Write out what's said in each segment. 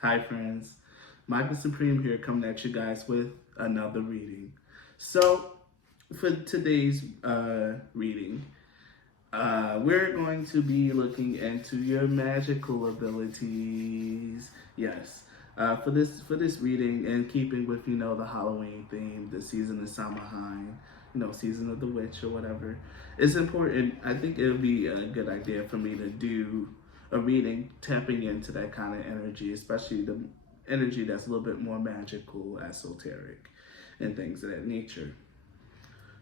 Hi friends, Michael Supreme here coming at you guys with another reading. So for today's reading, we're going to be looking into your magical abilities. Yes, for this reading, in keeping with the Halloween theme, the season of Samhain, season of the witch or whatever, it's important. I think it would be a good idea for me to do a reading tapping into that kind of energy, especially the energy that's a little bit more magical, esoteric, and things of that nature.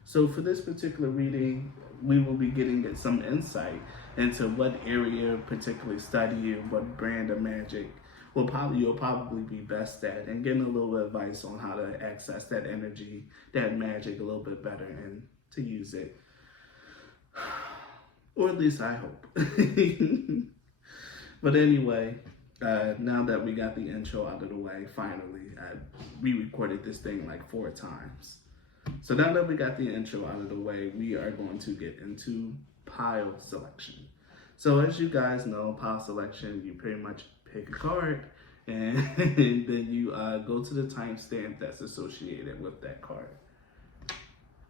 So for this particular reading, we will be getting some insight into what area particularly study and what brand of magic you'll probably be best at, and getting a little advice on how to access that energy, that magic a little bit better and to use it. Or at least I hope. But anyway, now that we got the intro out of the way, finally, we recorded this thing like 4 times. So now that we got the intro out of the way, we are going to get into pile selection. So as you guys know, pile selection, you pretty much pick a card and then you go to the timestamp that's associated with that card.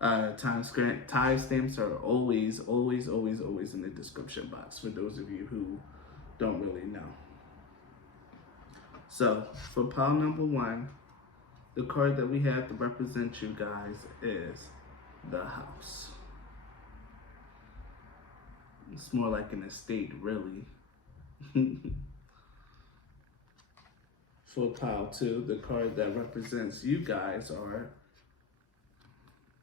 Timestamps are always in the description box for those of you who don't really know. So for pile number 1, the card that we have to represent you guys is the house. It's more like an estate, really. For pile 2, the card that represents you guys are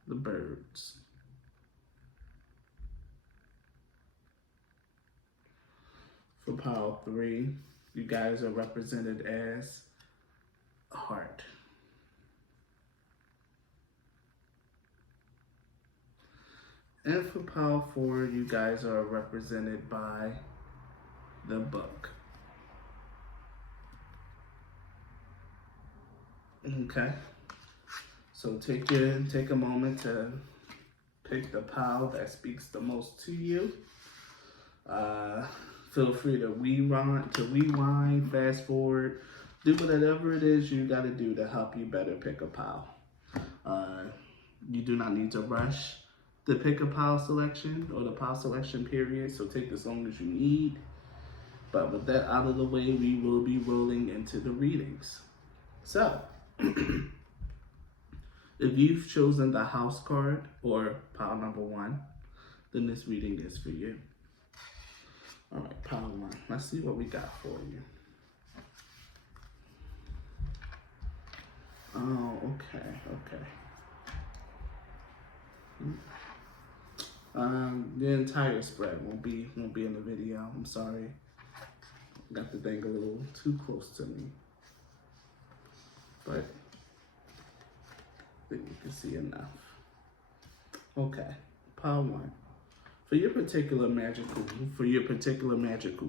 the birds. For pile 3, you guys are represented as a heart. And for pile 4, you guys are represented by the book. Okay. So take a moment to pick the pile that speaks the most to you. Feel free to rewind, fast forward, do whatever it is you got to do to help you better pick a pile. You do not need to rush the pick a pile selection or the pile selection period, so take as long as you need. But with that out of the way, we will be rolling into the readings. So, if you've chosen the house card or pile number 1, then this reading is for you. All right, pile 1. Let's see what we got for you. Oh, okay. The entire spread won't be in the video. I'm sorry. Got the thing a little too close to me, but I think you can see enough. Okay, pile 1. For your particular magical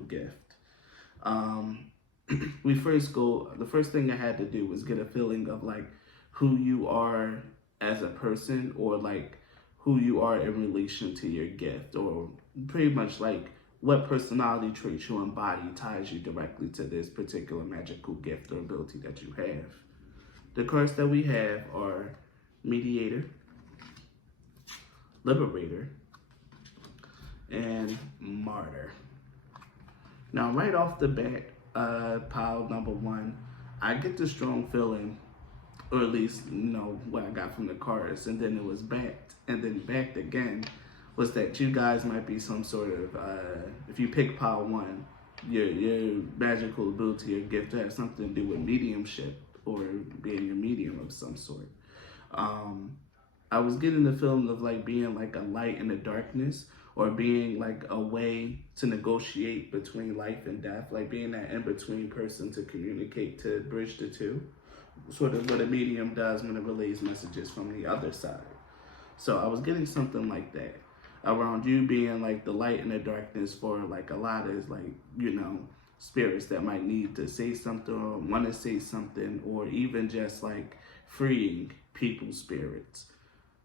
gift, the first thing I had to do was get a feeling of like who you are as a person, or like who you are in relation to your gift, or pretty much like what personality traits you embody ties you directly to this particular magical gift or ability that you have. The cards that we have are Mediator, Liberator, and Martyr. Now, right off the bat, pile number 1, I get the strong feeling, or at least, what I got from the cards, and then it was backed, and then backed again, was that you guys might be some sort of, if you pick pile 1, your magical ability or gift has something to do with mediumship, or being a medium of some sort. I was getting the feeling of like being like a light in the darkness, or being like a way to negotiate between life and death, like being that in-between person to communicate, to bridge the two, sort of what a medium does when it relays messages from the other side. So I was getting something like that around you, being like the light in the darkness for like a lot of like, spirits that might need to say something or want to say something, or even just like freeing people's spirits.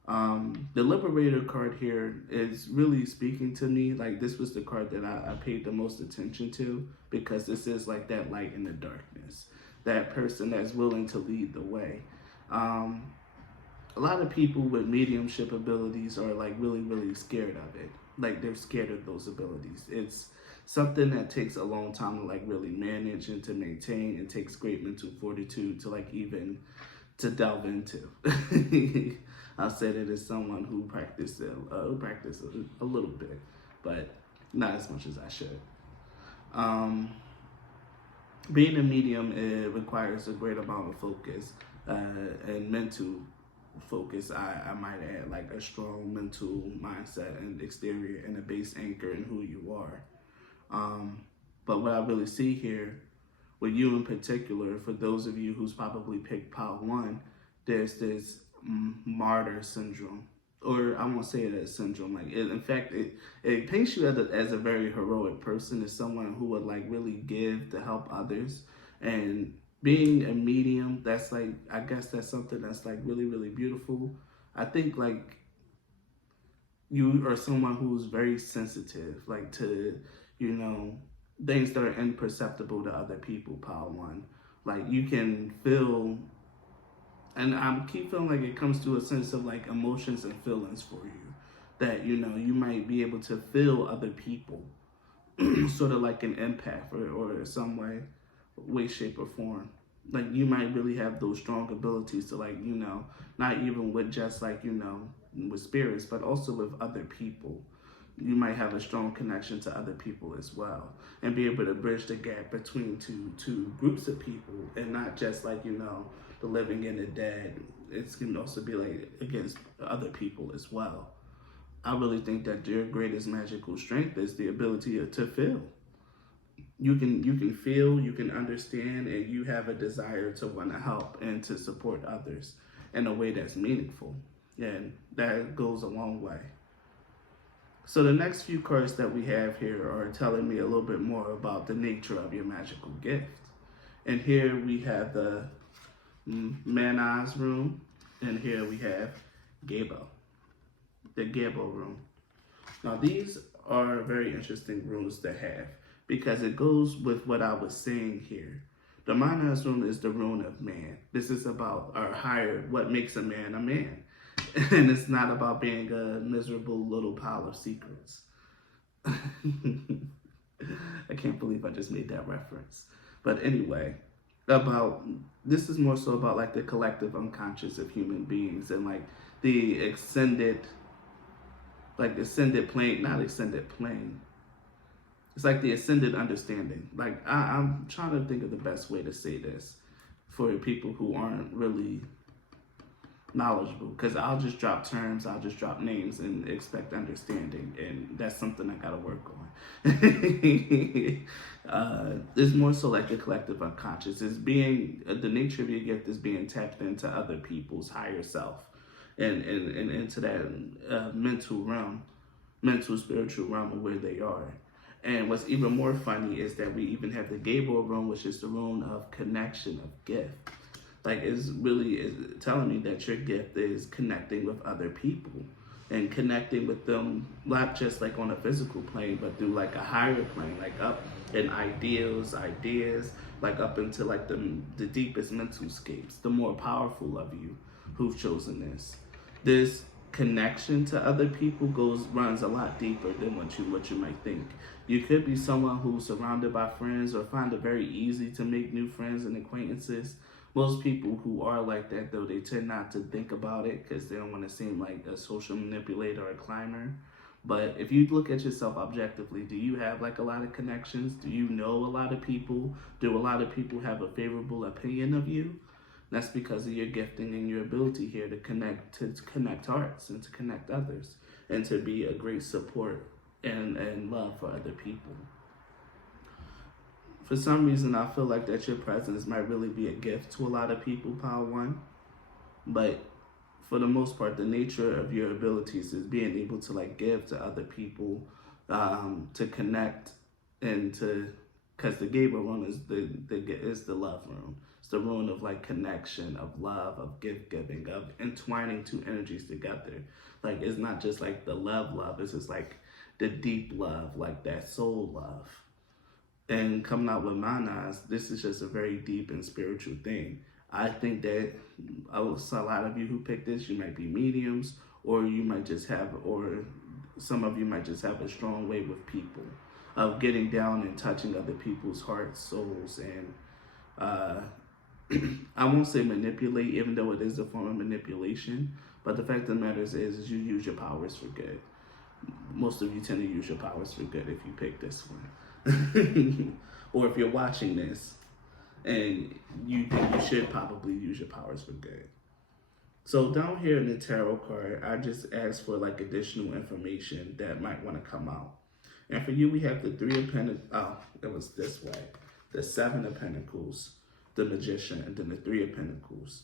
The Liberator card here is really speaking to me. Like, this was the card that I paid the most attention to, because this is like that light in the darkness, that person that's willing to lead the way. Um, a lot of people with mediumship abilities are like really, really scared of it. Like, they're scared of those abilities. It's something that takes a long time to like really manage and to maintain. It takes great mental fortitude to like even to delve into. I'll say that as someone who practiced a little bit, but not as much as I should. Um, Being a medium, it requires a great amount of focus and mental focus. I might add, like a strong mental mindset and exterior and a base anchor in who you are. But what I really see here with you in particular, for those of you who's probably picked pile one, there's this martyr syndrome, or I won't say it as syndrome. Like, in fact, it paints you as a very heroic person, as someone who would like really give to help others. And being a medium, that's like, I guess that's something that's like really, really beautiful. I think like you are someone who's very sensitive, like to, you know, things that are imperceptible to other people, pile one. Like, you can feel, and I keep feeling like it comes to a sense of like emotions and feelings for you, that, you know, you might be able to feel other people, sort of like an empath, or some way, shape, or form. Like, you might really have those strong abilities to like, you know, not even with just like, you know, with spirits, but also with other people. You might have a strong connection to other people as well, and be able to bridge the gap between two groups of people, and not just like, you know, the living and the dead. It can also be like against other people as well. I really think that your greatest magical strength is the ability to feel. You can feel, you can understand, and you have a desire to want to help and to support others in a way that's meaningful, and that goes a long way. So the next few cards that we have here are telling me a little bit more about the nature of your magical gift. And here we have the Manaz room, and here we have Gabo, the Gabo room. Now these are very interesting rooms to have, because it goes with what I was saying here. The Manaz room is the rune of man. This is about our higher, what makes a man a man. And it's not about being a miserable little pile of secrets. I can't believe I just made that reference. But anyway, this is more so about like the collective unconscious of human beings, and like the ascended plane, not extended plane. It's like the ascended understanding. Like, I'm trying to think of the best way to say this for people who aren't really knowledgeable, because I'll just drop terms, I'll just drop names and expect understanding, and that's something I gotta work on. It's more so like the collective unconscious. It's being, the nature of your gift is being tapped into other people's higher self, and into that mental spiritual realm of where they are. And what's even more funny is that we even have the Gable room, which is the room of connection, of gift. Like, it's really telling me that your gift is connecting with other people, and connecting with them, not just like on a physical plane, but through like a higher plane, like up in ideas, like up into like the deepest mental scapes, the more powerful of you who've chosen this. This connection to other people runs a lot deeper than what you might think. You could be someone who's surrounded by friends, or find it very easy to make new friends and acquaintances. Most people who are like that, though, they tend not to think about it because they don't want to seem like a social manipulator or a climber. But if you look at yourself objectively, do you have like a lot of connections? Do you know a lot of people? Do a lot of people have a favorable opinion of you? That's because of your gifting and your ability here to connect hearts and to connect others, and to be a great support and love for other people. For some reason, I feel like that your presence might really be a gift to a lot of people, Power One. But for the most part, the nature of your abilities is being able to like give to other people, to connect, and to because the Gabriel rune is the love rune. It's the rune of like connection, of love, of gift giving, of entwining two energies together. Like it's not just like the love. It's just like the deep love, like that soul love. And coming out with Manas, this is just a very deep and spiritual thing. I think that a lot of you who pick this, you might be mediums, or you might just have, or some of you might just have a strong way with people, of getting down and touching other people's hearts, souls, and I won't say manipulate, even though it is a form of manipulation. But the fact of the matter is you use your powers for good. Most of you tend to use your powers for good if you pick this one. Or if you're watching this and you think you should probably use your powers for good. So down here in the tarot card, I just asked for like additional information that might want to come out. And for you, we have the Three of Pentacles. Oh, it was this way. The Seven of Pentacles, the Magician, and then the Three of Pentacles.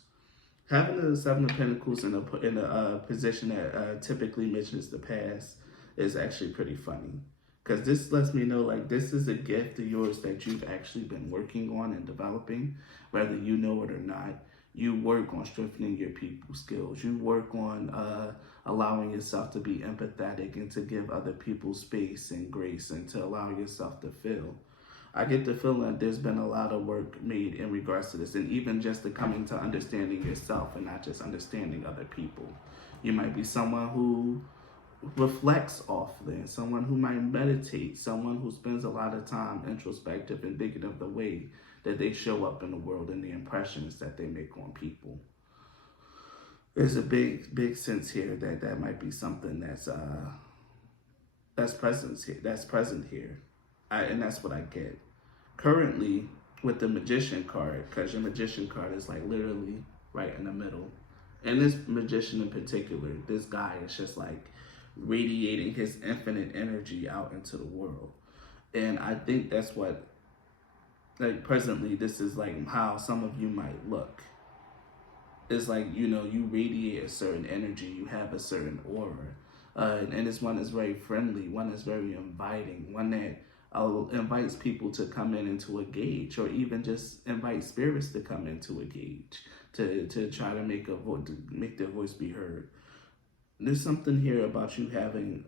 Having the Seven of Pentacles in a position that typically mentions the past is actually pretty funny. Because this lets me know like this is a gift of yours that you've actually been working on and developing, whether you know it or not. You work on strengthening your people skills. You work on allowing yourself to be empathetic and to give other people space and grace and to allow yourself to feel. I get the feeling that there's been a lot of work made in regards to this, and even just the coming to understanding yourself and not just understanding other people. You might be someone who reflects often, someone who might meditate, someone who spends a lot of time introspective and thinking of the way that they show up in the world and the impressions that they make on people. There's a big sense here that might be something that's present here. And that's what I get. Currently, with the Magician card, because your Magician card is like literally right in the middle. And this Magician in particular, this guy is just like radiating his infinite energy out into the world. And I think that's what, like presently, this is like how some of you might look. It's like, you know, you radiate a certain energy, you have a certain aura. And this one is very friendly, one is very inviting, one that invites people to come in into a gauge, or even just invite spirits to come into a gauge to try to make their voice be heard. There's something here about you having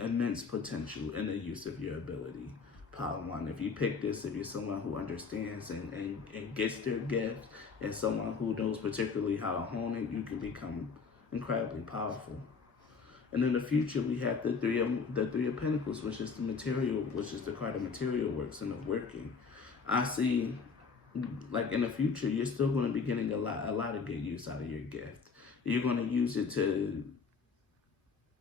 immense potential in the use of your ability. Power one. If you pick this, if you're someone who understands and gets their gift, and someone who knows particularly how to hone it, you can become incredibly powerful. And in the future, we have the three of Pentacles, which is the material, which is the card of material works and of working. I see, like in the future, you're still going to be getting a lot of good use out of your gift. You're going to use it in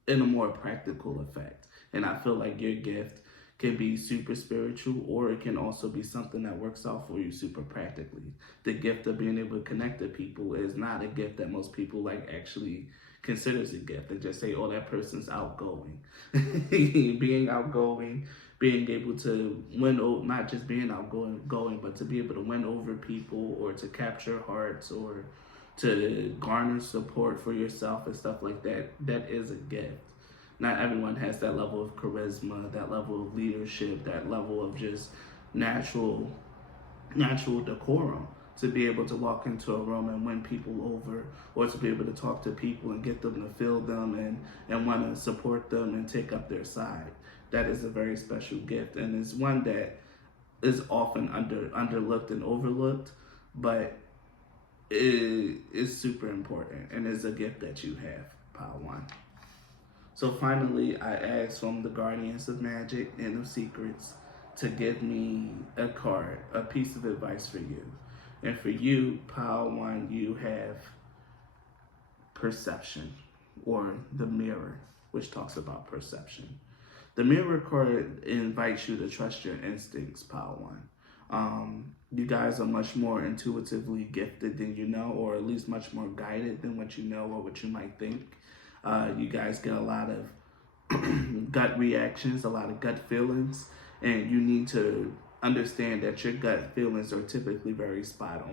a more practical effect. And I feel like your gift can be super spiritual, or it can also be something that works out for you super practically. The gift of being able to connect to people is not a gift that most people like actually considers a gift and just say, oh, that person's outgoing. Being outgoing, being able to win over, not just being outgoing, but to be able to win over people, or to capture hearts, or to garner support for yourself and stuff like that, that is a gift. Not everyone has that level of charisma, that level of leadership, that level of just natural decorum to be able to walk into a room and win people over, or to be able to talk to people and get them to feel them and want to support them and take up their side. That is a very special gift, and it's one that is often underlooked and overlooked, but it is super important, and is a gift that you have, Power One. So finally, I asked from the Guardians of Magic and of Secrets to give me a card, a piece of advice for you. And for you, Power One, you have Perception, or the Mirror, which talks about perception. The Mirror card invites you to trust your instincts, Power One. You guys are much more intuitively gifted than you know, or at least much more guided than what you know or what you might think. You guys get a lot of gut reactions, a lot of gut feelings, and you need to understand that your gut feelings are typically very spot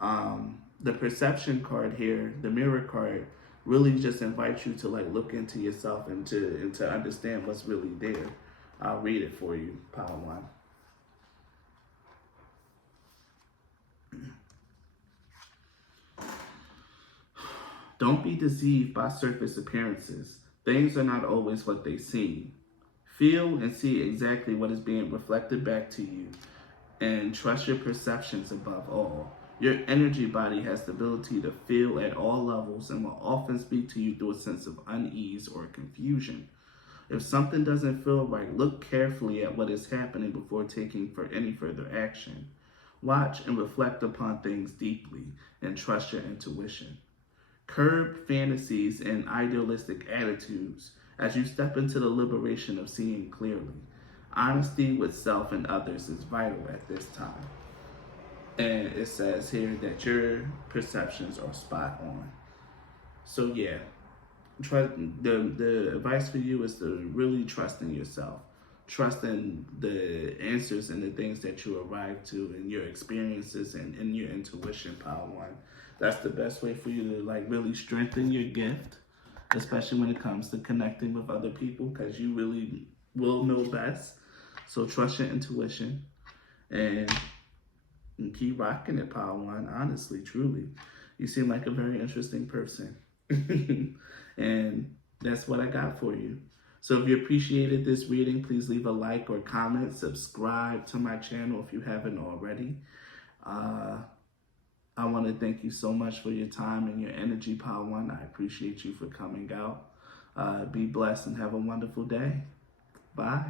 on. The Perception card here, the Mirror card, really just invites you to like look into yourself and to understand what's really there. I'll read it for you, Power One. Don't be deceived by surface appearances. Things are not always what they seem. Feel and see exactly what is being reflected back to you, and trust your perceptions above all. Your energy body has the ability to feel at all levels and will often speak to you through a sense of unease or confusion. If something doesn't feel right, look carefully at what is happening before taking for any further action. Watch and reflect upon things deeply and trust your intuition. Curb fantasies and idealistic attitudes as you step into the liberation of seeing clearly. Honesty with self and others is vital at this time. And it says here that your perceptions are spot on. So yeah, try the advice for you is to really trust in yourself. Trust in the answers and the things that you arrive to and your experiences and in your intuition, Power One. That's the best way for you to like really strengthen your gift, especially when it comes to connecting with other people, because you really will know best. So trust your intuition and keep rocking it, Power One. Honestly, truly, you seem like a very interesting person. And that's what I got for you. So if you appreciated this reading, please leave a like or comment. Subscribe to my channel if you haven't already. I want to thank you so much for your time and your energy, Power One. I appreciate you for coming out. Be blessed and have a wonderful day. Bye.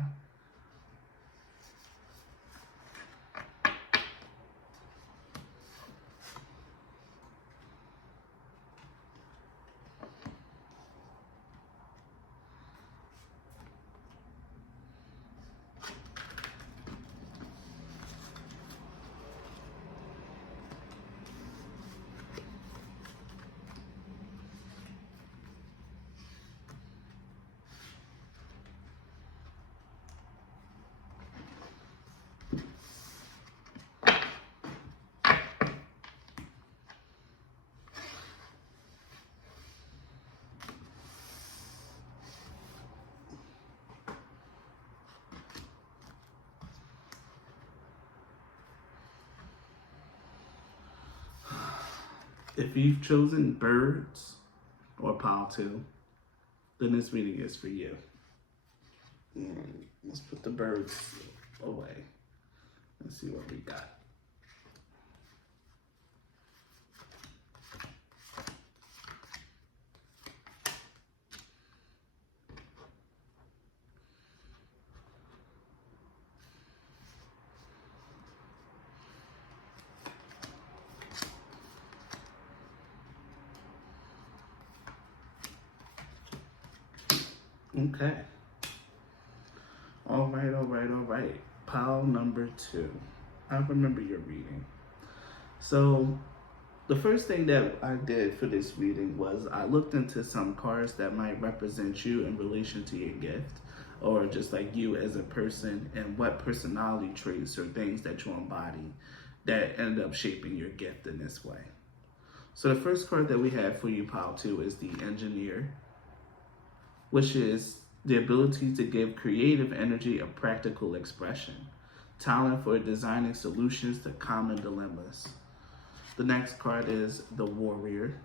If you've chosen birds or Power 2, then this reading is for you. Let's put the birds away. Let's see what we got. Okay. All right. Pile number 2. I remember your reading. So, the first thing that I did for this reading was I looked into some cards that might represent you in relation to your gift, or just like you as a person, and what personality traits or things that you embody that end up shaping your gift in this way. So, the first card that we have for you, Pile 2, is the Engineer, which is the ability to give creative energy a practical expression, talent for designing solutions to common dilemmas. The next card is the Warrior.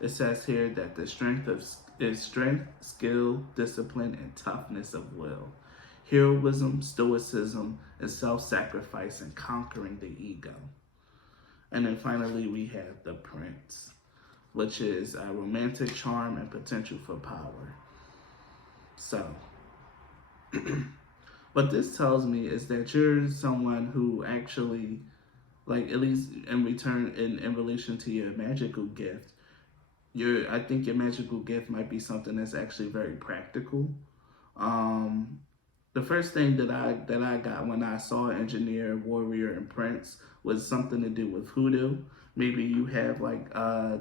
It says here that the strength is strength, skill, discipline, and toughness of will, heroism, stoicism, and self-sacrifice and conquering the ego. And then finally we have the Prince, which is a romantic charm and potential for power. So, what this tells me is that you're someone who actually, like, at least in return, in relation to your magical gift, I think your magical gift might be something that's actually very practical. The first thing that I got when I saw Engineer, Warrior, and Prince was something to do with hoodoo. Maybe you have like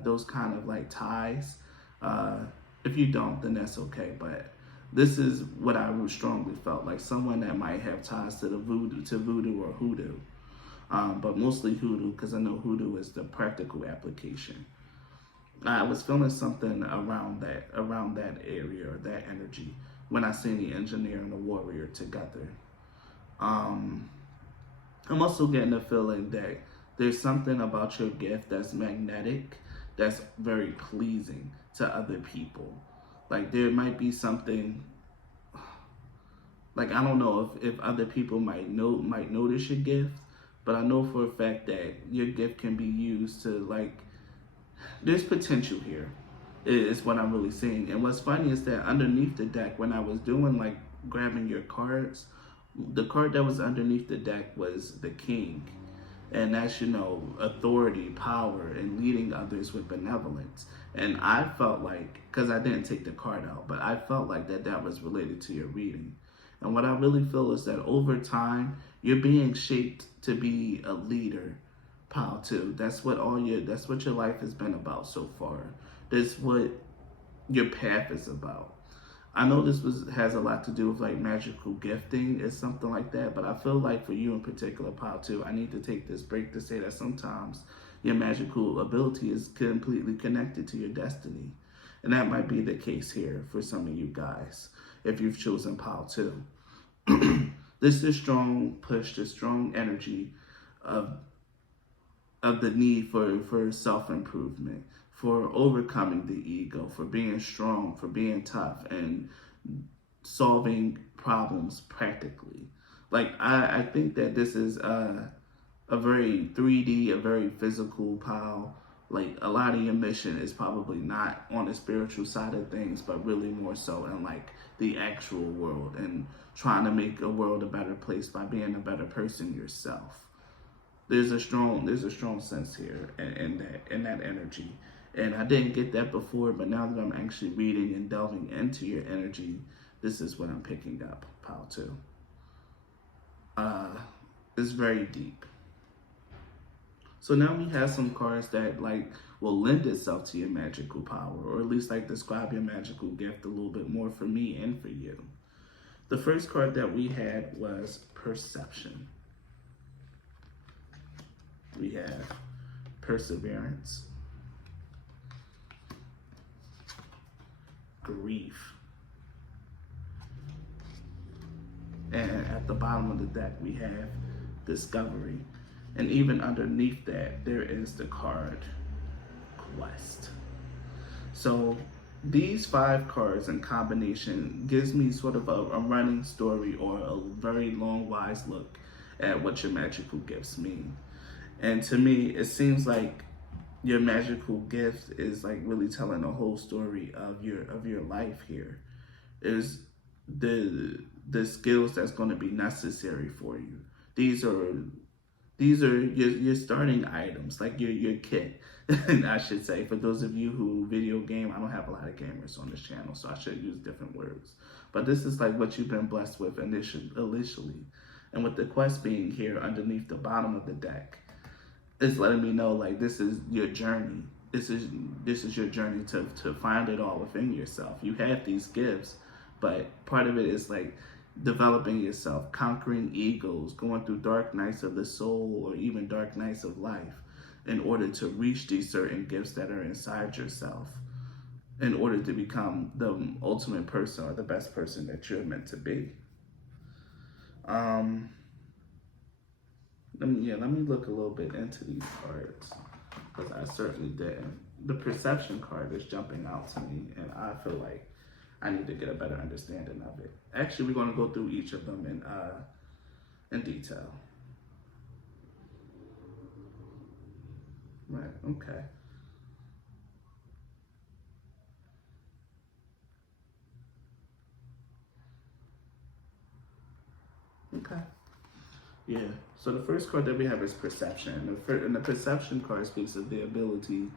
those kind of like ties. If you don't, then that's okay. But this is what I strongly felt like, someone that might have ties to voodoo or hoodoo. But mostly hoodoo, because I know hoodoo is the practical application. I was feeling something around that area or that energy when I seen the Engineer and the Warrior together. I'm also getting a feeling that there's something about your gift that's magnetic, that's very pleasing to other people. Like there might be something, like I don't know if other people might notice your gift, but I know for a fact that your gift can be used to, like, there's potential here is what I'm really seeing. And what's funny is that underneath the deck, when I was doing like grabbing your cards, the card that was underneath the deck was the King. And that's, authority, power, and leading others with benevolence. And I felt like, because I didn't take the card out, but I felt like that was related to your reading. And what I really feel is that over time, you're being shaped to be a leader, pal, too. That's what your life has been about so far. That's what your path is about. I know has a lot to do with like magical gifting or something like that, but I feel like for you in particular, Pal, too, I need to take this break to say that sometimes your magical ability is completely connected to your destiny. And that might be the case here for some of you guys, if you've chosen Pal, too. This is strong push, the strong energy of the need for self-improvement, for overcoming the ego, for being strong, for being tough, and solving problems practically. Like, I think that this is a very 3D, a very physical pile. Like, a lot of your mission is probably not on the spiritual side of things, but really more so in like the actual world and trying to make a world a better place by being a better person yourself. There's a strong sense here in that energy. And I didn't get that before, but now that I'm actually reading and delving into your energy, this is what I'm picking up, pal, too. It's very deep. So now we have some cards that like will lend itself to your magical power, or at least like describe your magical gift a little bit more for me and for you. The first card that we had was Perception. We have Perseverance, Grief, and at the bottom of the deck we have Discovery. And even underneath that, there is the card Quest. So these 5 cards in combination gives me sort of a running story or a very long, wise look at what your magical gifts mean. And to me, it seems like your magical gift is like really telling the whole story of your life here. Is the skills that's going to be necessary for you. These are your starting items, like your kit, I should say. For those of you who video game, I don't have a lot of gamers on this channel, so I should use different words. But this is like what you've been blessed with initially. And with the quest being here underneath the bottom of the deck, it's letting me know like this is your journey. This is your journey to find it all within yourself. You have these gifts, but part of it is like developing yourself, conquering egos, going through dark nights of the soul or even dark nights of life in order to reach these certain gifts that are inside yourself, in order to become the ultimate person or the best person that you're meant to be. Let me look a little bit into these cards, because I certainly didn't. The Perception card is jumping out to me, and I feel like I need to get a better understanding of it. Actually, we're going to go through each of them in detail. Right, okay. Okay. Yeah. So the first card that we have is Perception. And the Perception card speaks of the ability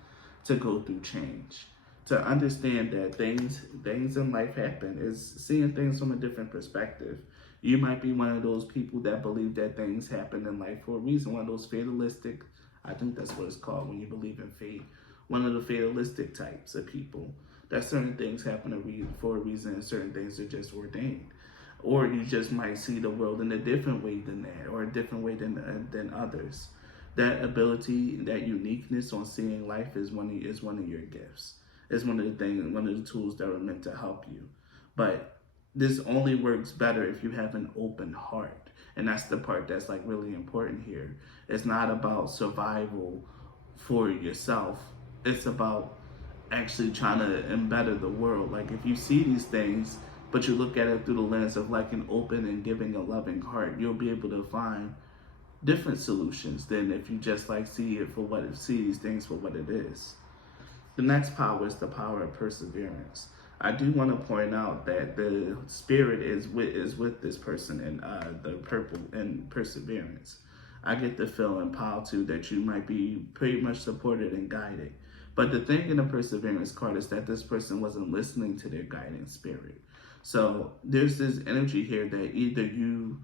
to go through change, to understand that things in life happen, is seeing things from a different perspective. You might be one of those people that believe that things happen in life for a reason, one of those fatalistic, I think that's what it's called when you believe in fate, one of the fatalistic types of people, that certain things happen for a reason and certain things are just ordained. Or you just might see the world in a different way than that, or a different way than others. That ability, that uniqueness on seeing life is one of your gifts. It's one of the tools that are meant to help you. But this only works better if you have an open heart. And that's the part that's like really important here. It's not about survival for yourself, it's about actually trying to embed the world. Like if you see these things, but you look at it through the lens of like an open and giving a loving heart, you'll be able to find different solutions than if you just like see these things for what it is. The next power is the power of perseverance. I do want to point out that the spirit is with this person in the purple and perseverance. I get the feeling, Paul, too, that you might be pretty much supported and guided. But the thing in the perseverance card is that this person wasn't listening to their guiding spirit. So there's this energy here that either you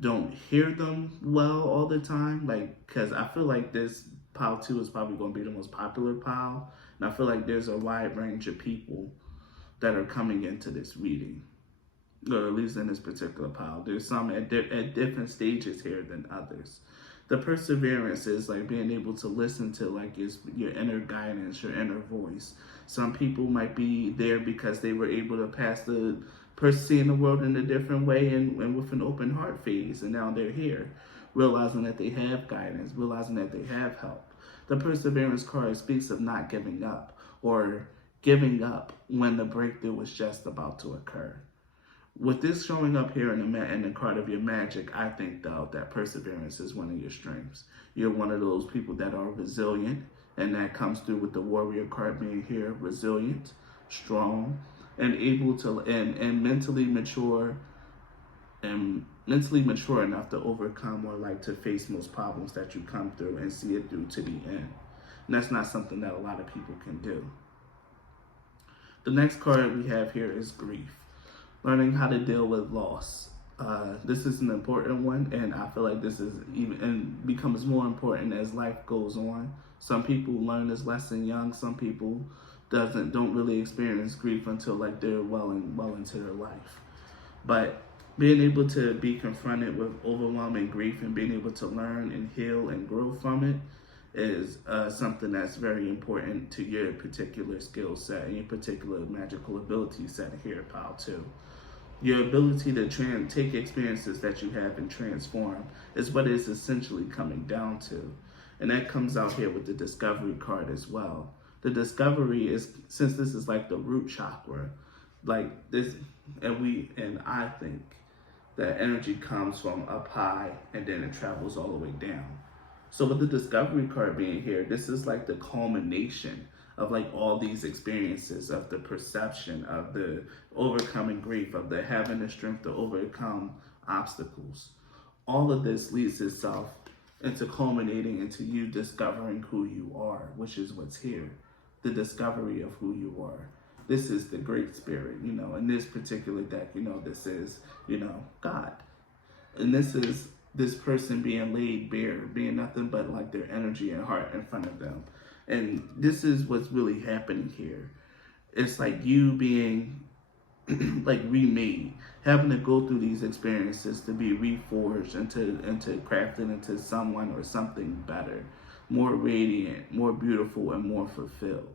don't hear them well all the time, like, because I feel like this pile 2 is probably going to be the most popular pile. And I feel like there's a wide range of people that are coming into this reading, or at least in this particular pile. There's some at different stages here than others. The perseverance is like being able to listen to like your inner guidance, your inner voice. Some people might be there because they were able to pass the seeing the world in a different way and with an open heart phase, and now they're here, realizing that they have guidance, realizing that they have help. The perseverance card speaks of not giving up, or giving up when the breakthrough was just about to occur. With this showing up here in the card of your magic, I think though that perseverance is one of your strengths. You're one of those people that are resilient, and that comes through with the warrior card being here, resilient, strong, and able to and mentally mature enough to overcome or like to face most problems that you come through and see it through to the end. And that's not something that a lot of people can do. The next card we have here is grief. Learning how to deal with loss. This is an important one, and I feel like this is even and becomes more important as life goes on. Some people learn this lesson young. Some people don't really experience grief until like they're well into their life. But being able to be confronted with overwhelming grief and being able to learn and heal and grow from it is something that's very important to your particular skill set and your particular magical ability set here, pile 2. Your ability to take experiences that you have and transform is what it's essentially coming down to. And that comes out here with the discovery card as well. The discovery is, since this is like the root chakra, like this, and I think that energy comes from up high and then it travels all the way down. So with the discovery card being here, this is like the culmination of like all these experiences of the perception of the overcoming grief, of the having the strength to overcome obstacles. All of this leads itself into culminating into you discovering who you are, which is what's here. The discovery of who you are. This is the Great Spirit, in this particular deck, this is, God. And this is this person being laid bare, being nothing but like their energy and heart in front of them. And this is what's really happening here. It's like you being like remade, having to go through these experiences to be reforged into crafted into someone or something better, more radiant, more beautiful, and more fulfilled.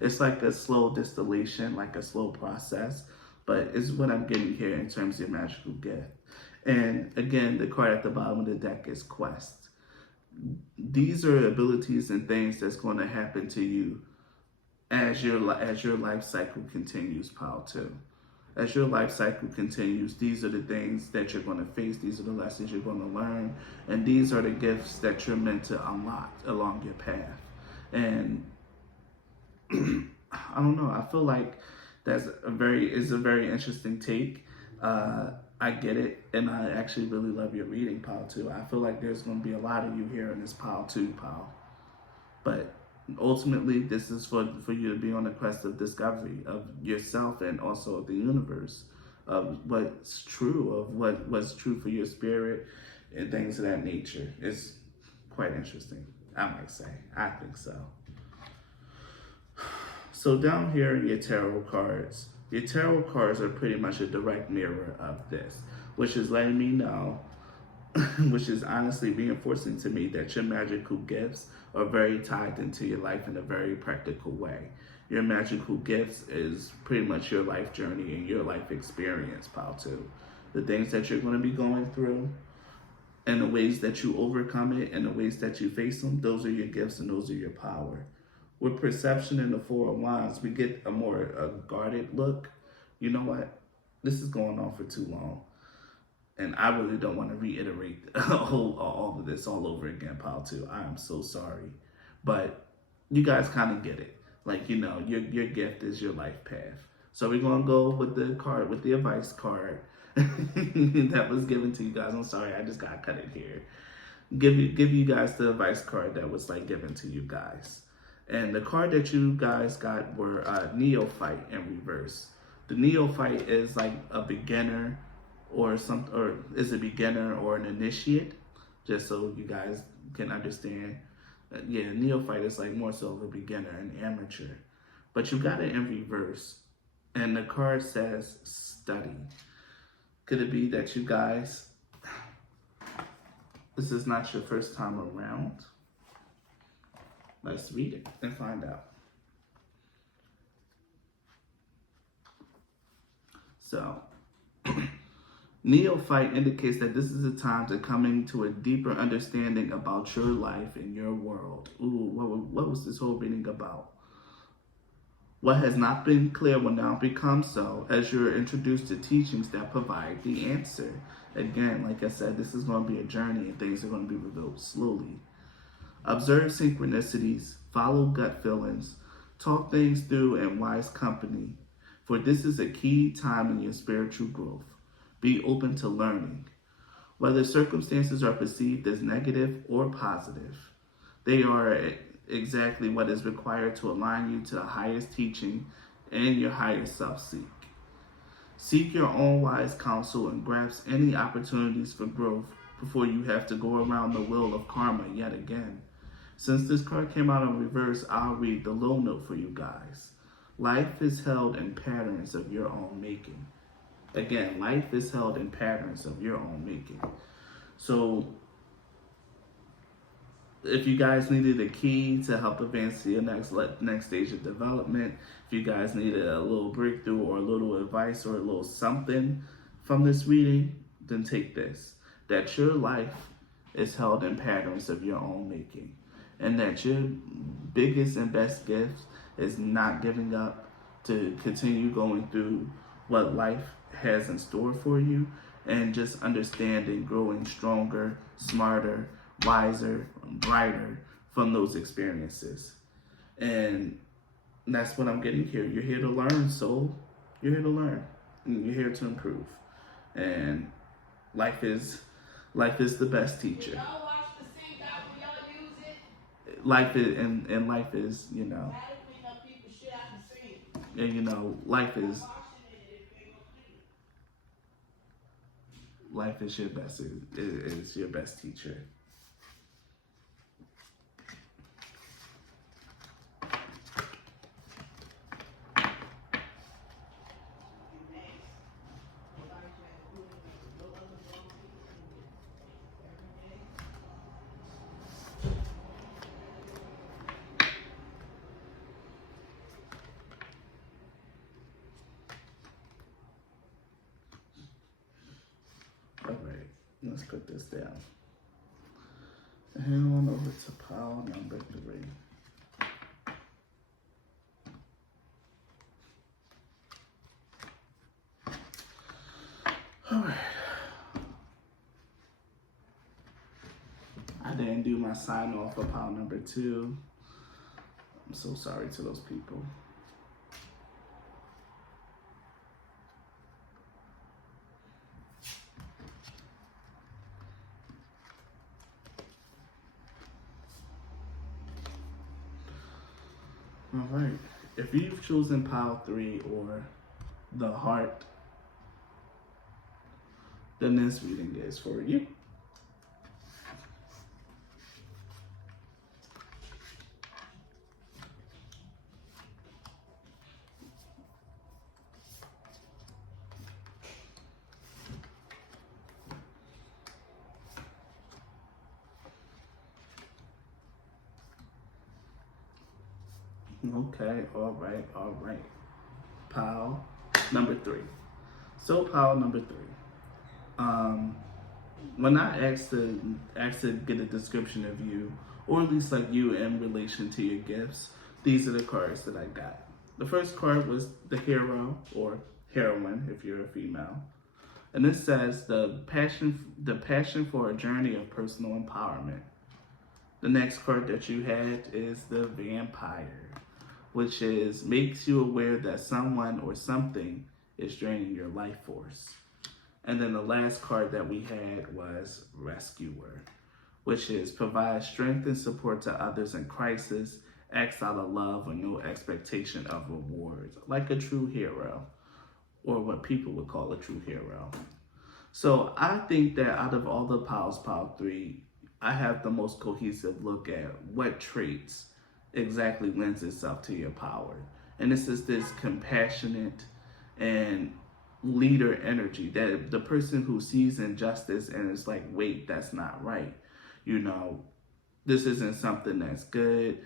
It's like a slow distillation, like a slow process, but it's what I'm getting here in terms of your magical gift. And again, the card at the bottom of the deck is Quest. These are abilities and things that's going to happen to you as your life cycle continues, pile 2. As your life cycle continues, these are the things that you're going to face. These are the lessons you're going to learn. And these are the gifts that you're meant to unlock along your path. And I don't know, I feel like that's a very interesting take. I get it, and I actually really love your reading, pile 2. I feel like there's going to be a lot of you here in this pile 2 pile. But ultimately, this is for you to be on a quest of discovery of yourself and also of the universe, of what's true, of what's true for your spirit and things of that nature. It's quite interesting, I might say. I think so. So down here, your tarot cards. Your tarot cards are pretty much a direct mirror of this, which is letting me know, which is honestly reinforcing to me that your magical gifts are very tied into your life in a very practical way. Your magical gifts is pretty much your life journey and your life experience, pile 2. The things that you're going to be going through and the ways that you overcome it and the ways that you face them, those are your gifts and those are your power. With perception in the Four of Wands, we get a more guarded look. You know what? This is going on for too long. And I really don't want to reiterate all of this all over again, pile two. I am so sorry. But you guys kind of get it. Like, you know, your gift is your life path. So we're going to go with the card, with the advice card that was given to you guys. I'm sorry, I just got cut it here. Give you guys the advice card that was like given to you guys. And the card that you guys got were Neophyte in reverse. The Neophyte is like a beginner or is a beginner or an initiate, just so you guys can understand. Yeah, Neophyte is like more so of a beginner, an amateur. But you got it in reverse. And the card says study. Could it be that you guys, this is not your first time around? Let's read it and find out. So, Neophyte indicates that this is a time to coming to a deeper understanding about your life and your world. Ooh, what was this whole reading about? What has not been clear will now become so as you're introduced to teachings that provide the answer. Again, like I said, this is going to be a journey and things are going to be revealed slowly. Observe synchronicities, follow gut feelings, talk things through in wise company, for this is a key time in your spiritual growth. Be open to learning. Whether circumstances are perceived as negative or positive, they are exactly what is required to align you to the highest teaching and your higher self-seek. Seek your own wise counsel and grasp any opportunities for growth before you have to go around the wheel of karma yet again. Since this card came out in reverse, I'll read the low note for you guys. Life is held in patterns of your own making. Again, life is held in patterns of your own making. So, if you guys needed a key to help advance to your next stage of development, if you guys needed a little breakthrough or a little advice or a little something from this reading, then take this. That your life is held in patterns of your own making. And that your biggest and best gift is not giving up, to continue going through what life has in store for you, and just understanding, growing stronger, smarter, wiser, brighter from those experiences. And that's what I'm getting here. You're here to learn, soul. You're here to learn. And you're here to improve. And life is the best teacher. Life is, and life is, you know, and you know, life is your best, is your best teacher. All right, let's put this down. Head on over to pile number 3. All right. I didn't do my sign off for pile number 2. I'm so sorry to those people. All right. If you've chosen pile 3 or the heart, then this reading is for you. Okay, all right. Pile number 3. So pile number 3. When I asked to get a description of you, or at least like you in relation to your gifts, these are the cards that I got. The first card was the hero or heroine if you're a female. And this says the passion for a journey of personal empowerment. The next card that you had is the vampire, which is makes you aware that someone or something is draining your life force. And then the last card that we had was rescuer, which is provide strength and support to others in crisis, acts out of love or no expectation of rewards, like a true hero, or what people would call a true hero. So I think that out of all the piles, pile 3, I have the most cohesive look at what traits exactly lends itself to your power. And this is this compassionate and leader energy, that the person who sees injustice and is like, wait, that's not right. You know, this isn't something that's good.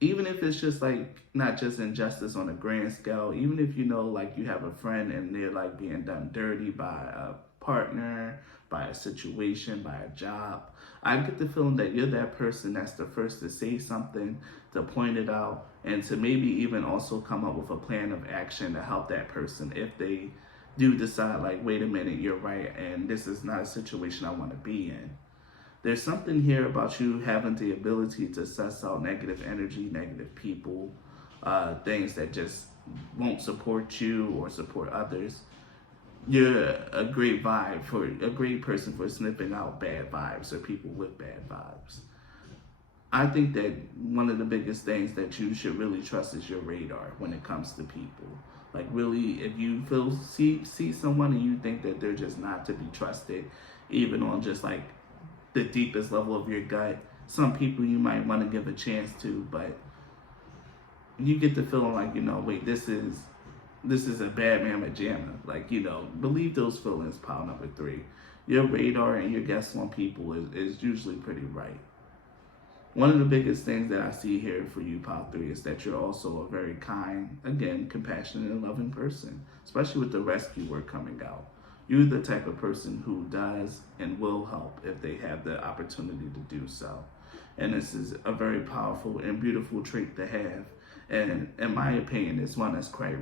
Even if it's just like not just injustice on a grand scale, even if you know like you have a friend and they're like being done dirty by a partner, by a situation, by a job, I get the feeling that you're that person that's the first to say something, to point it out, and to maybe even also come up with a plan of action to help that person if they do decide like, wait a minute, you're right, and this is not a situation I want to be in. There's something here about you having the ability to suss out negative energy, negative people, things that just won't support you or support others. You're a great person for sniffing out bad vibes or people with bad vibes. I think that one of the biggest things that you should really trust is your radar when it comes to people. Like really, if you see someone and you think that they're just not to be trusted, even on just like the deepest level of your gut, some people you might want to give a chance to, but you get the feeling like, you know, wait, this is a bad mamma jamma. Like, you know, believe those feelings, pile number 3. Your radar and your guess on people is usually pretty right. One of the biggest things that I see here for you, pile 3, is that you're also a very kind, again, compassionate and loving person, especially with the rescue work coming out. You're the type of person who does and will help if they have the opportunity to do so. And this is a very powerful and beautiful trait to have. And in my opinion, it's one that's quite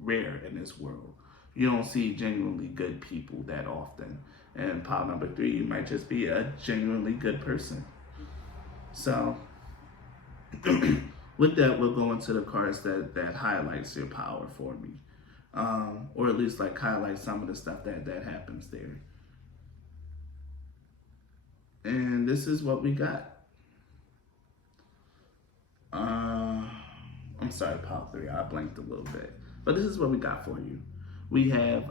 rare in this world. You don't see genuinely good people that often. And pile number 3, you might just be a genuinely good person. So, with that, we'll go into the cards that highlights your power for me. Or at least like highlight some of the stuff that happens there. And this is what we got. I'm sorry, pile 3, I blanked a little bit. But this is what we got for you. We have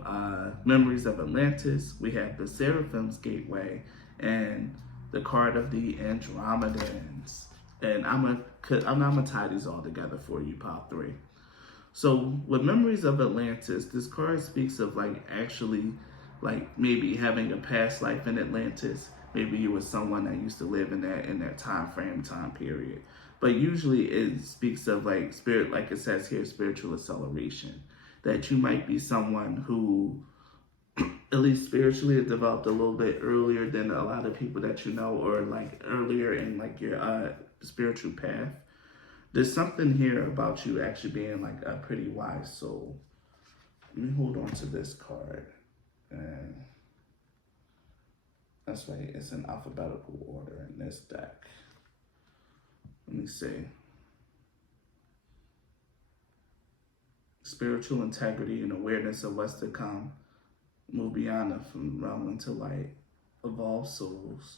Memories of Atlantis, we have the Seraphim's Gateway, and the card of the Andromedans. And I'm gonna tie these all together for you, pile 3. So with Memories of Atlantis, this card speaks of like actually like maybe having a past life in Atlantis. Maybe you were someone that used to live in that time period. But usually it speaks of like spirit, like it says here, spiritual acceleration. That you might be someone who at least spiritually has developed a little bit earlier than a lot of people that you know, or like earlier in like your spiritual path. There's something here about you actually being like a pretty wise soul. Let me hold on to this card. And that's right, it's in alphabetical order in this deck. Let me see. Spiritual integrity and awareness of what's to come. Move beyond it from realm into light. Evolve souls.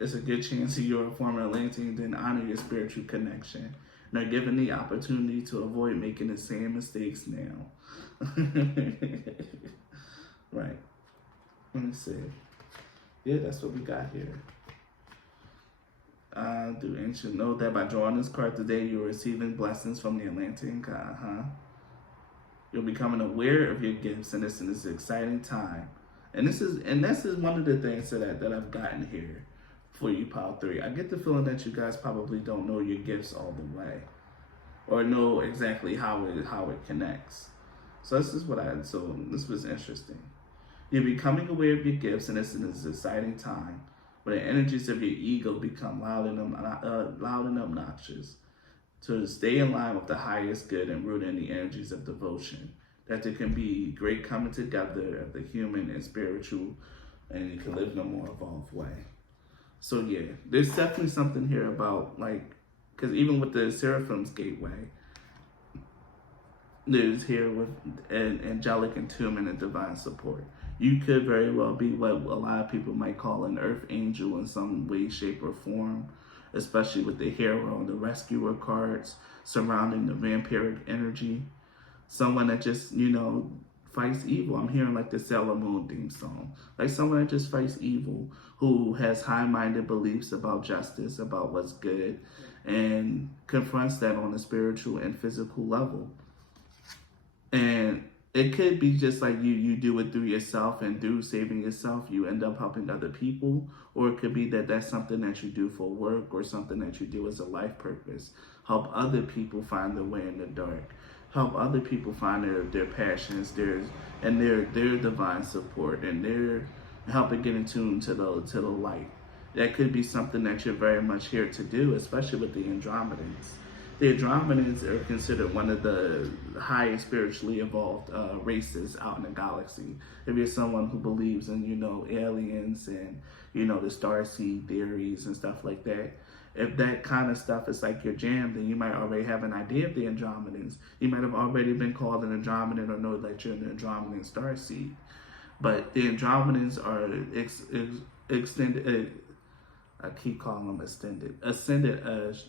It's a good chance that you're a former Atlantean, then honor your spiritual connection. And are given the opportunity to avoid making the same mistakes now. Right. Let me see. Yeah, that's what we got here. Do ancient know that by drawing this card today, you're receiving blessings from the Atlantean God, You're becoming aware of your gifts, and this is an exciting time. And this is one of the things that I've gotten here for you, pile 3. I get the feeling that you guys probably don't know your gifts all the way, or know exactly how it connects. So this was interesting. You're becoming aware of your gifts, and this is an exciting time. where the energies of your ego become loud and obnoxious. To stay in line with the highest good and root in the energies of devotion. That there can be great coming together of the human and spiritual, and you can live in a more evolved way. So yeah, there's definitely something here about like, because even with the Seraphim's Gateway, there's here with an angelic entombment and divine support. You could very well be what a lot of people might call an earth angel in some way, shape, or form, especially with the hero and the rescuer cards surrounding the vampiric energy. Someone that just, fights evil. I'm hearing like the Sailor Moon theme song. Like someone that just fights evil, who has high-minded beliefs about justice, about what's good, and confronts that on a spiritual and physical level. And it could be just like you do it through yourself, and through saving yourself, you end up helping other people. Or it could be that that's something that you do for work, or something that you do as a life purpose. Help other people find their way in the dark. Help other people find their passions, their divine support, and their helping get in tune to the light. That could be something that you're very much here to do, especially with the Andromedans. The Andromedans are considered one of the highest spiritually evolved races out in the galaxy. If you're someone who believes in, aliens and, the starseed theories and stuff like that, if that kind of stuff is like your jam, then you might already have an idea of the Andromedans. You might have already been called an Andromedan or know that you're an Andromedan starseed. But the Andromedans are extended. I keep calling them ascended,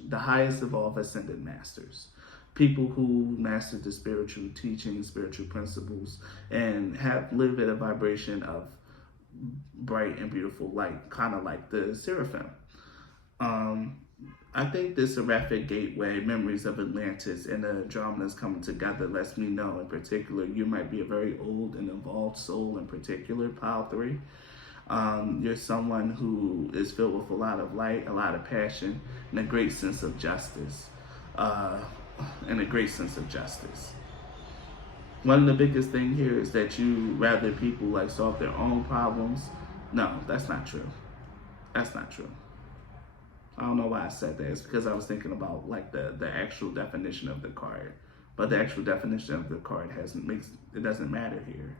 the highest of all ascended masters. People who mastered the spiritual teachings, spiritual principles, and have lived at a vibration of bright and beautiful light, kind of like the Seraphim. I think this Seraphic Gateway, memories of Atlantis, and the Andromedans coming together lets me know in particular you might be a very old and evolved soul, in particular, Pile 3. You're someone who is filled with a lot of light, a lot of passion, and a great sense of justice. One of the biggest things here is that you rather people like solve their own problems. No, that's not true. That's not true. I don't know why I said that. It's because I was thinking about like the actual definition of the card. But the actual definition of the card it doesn't matter here.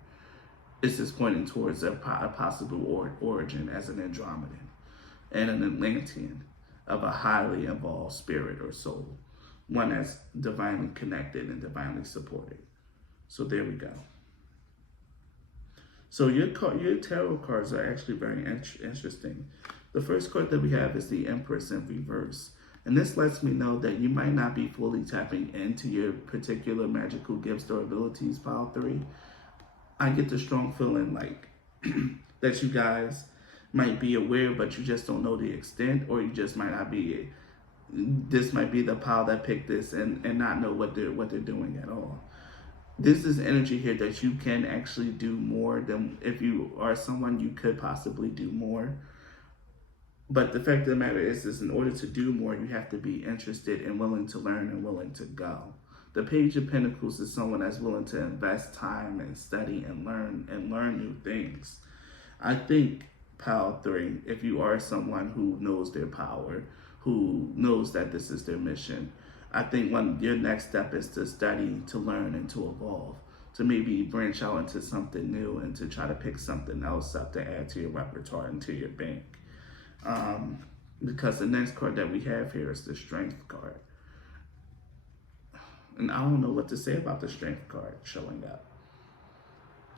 It's just pointing towards a possible origin as an Andromedan and an Atlantean of a highly evolved spirit or soul, one that's divinely connected and divinely supported. So there we go. So your tarot cards are actually very interesting. The first card that we have is the Empress in reverse. And this lets me know that you might not be fully tapping into your particular magical gifts or abilities, Pile 3. I get the strong feeling like that you guys might be aware, but you just don't know the extent, or you just might not be. This might be the pile that picked this and not know what they're doing at all. This is energy here that you can actually do more than, if you are someone, you could possibly do more. But the fact of the matter is in order to do more, you have to be interested and willing to learn and willing to go. The Page of Pentacles is someone that's willing to invest time and study and learn new things. I think, Pile 3, if you are someone who knows their power, who knows that this is their mission, I think your next step is to study, to learn, and to evolve, to maybe branch out into something new and to try to pick something else up to add to your repertoire and to your bank. Because the next card that we have here is the Strength card. And I don't know what to say about the Strength card showing up.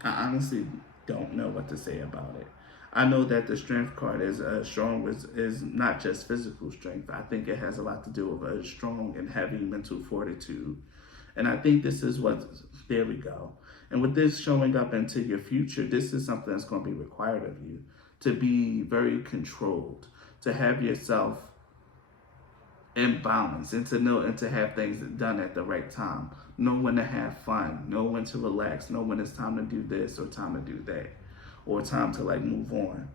I honestly don't know what to say about it. I know that the Strength card is not just physical strength. I think it has a lot to do with a strong and heavy mental fortitude. And I think this is there we go. And with this showing up into your future, this is something that's going to be required of you, to be very controlled, to have yourself in balance, and to know and to have things done at the right time. Know when to have fun, know when to relax, know when it's time to do this or time to do that, or time to move on.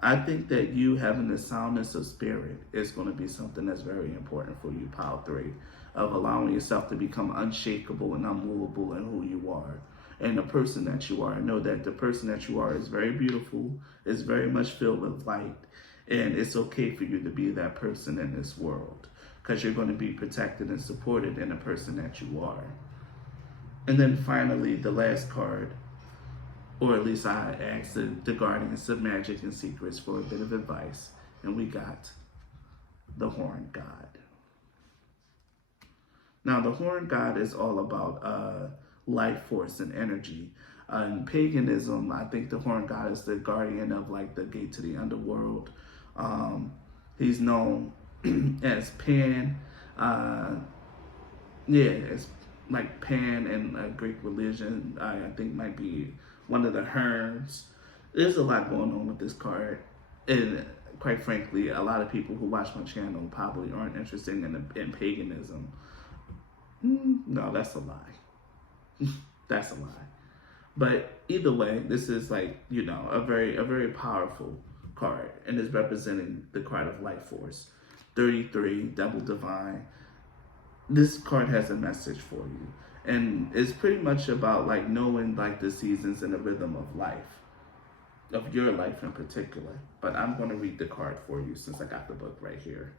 I think that you having the soundness of spirit is going to be something that's very important for you, Pile 3, of allowing yourself to become unshakable and unmovable in who you are and the person that you are. Know that the person that you are is very beautiful, is very much filled with light, And it's okay for you to be that person in this world, because you're going to be protected and supported in the person that you are. And then finally, the last card, or at least I asked the guardians of magic and secrets for a bit of advice, and we got the Horn God. Now, the Horn God is all about life force and energy. In paganism, I think the Horn God is the guardian of like the gate to the underworld. He's known as Pan. It's like Pan in Greek religion. I think might be one of the Herms. There's a lot going on with this card, and quite frankly, a lot of people who watch my channel probably aren't interested in paganism. No, that's a lie. That's a lie. But either way, this is like, a very powerful card, and is representing the card of life force. 33, double divine. This card has a message for you, and it's pretty much about like knowing like the seasons and the rhythm of life, of your life in particular. But I'm going to read the card for you since I got the book right here.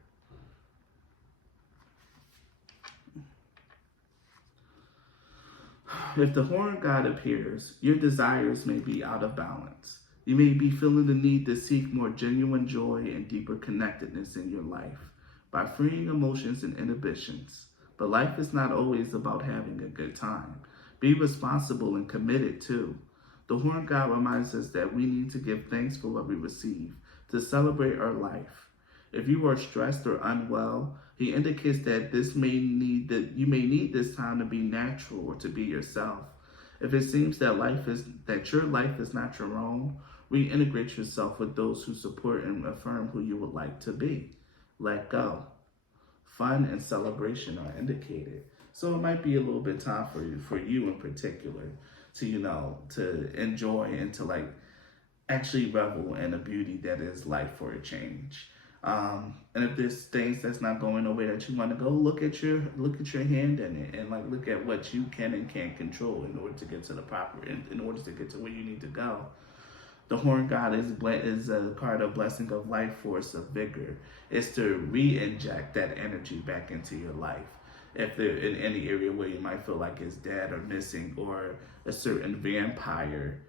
If the Horn God appears, your desires may be out of balance. You may be feeling the need to seek more genuine joy and deeper connectedness in your life by freeing emotions and inhibitions. But life is not always about having a good time. Be responsible and committed too. The Horn God reminds us that we need to give thanks for what we receive, to celebrate our life. If you are stressed or unwell, he indicates that you may need this time to be natural or to be yourself. If it seems that your life is not your own, reintegrate yourself with those who support and affirm who you would like to be. Let go. Fun and celebration are indicated. So it might be a little bit time for you in particular to enjoy and to like actually revel in the beauty that is life for a change. And if there's things that's not going the way that you want to go, look at your hand in it, and like look at what you can and can't control in order to get to in order to get to where you need to go. The Horn God is a card of blessing, of life force, of vigor. It's to re-inject that energy back into your life. If they're in any area where you might feel like it's dead or missing, or a certain vampire,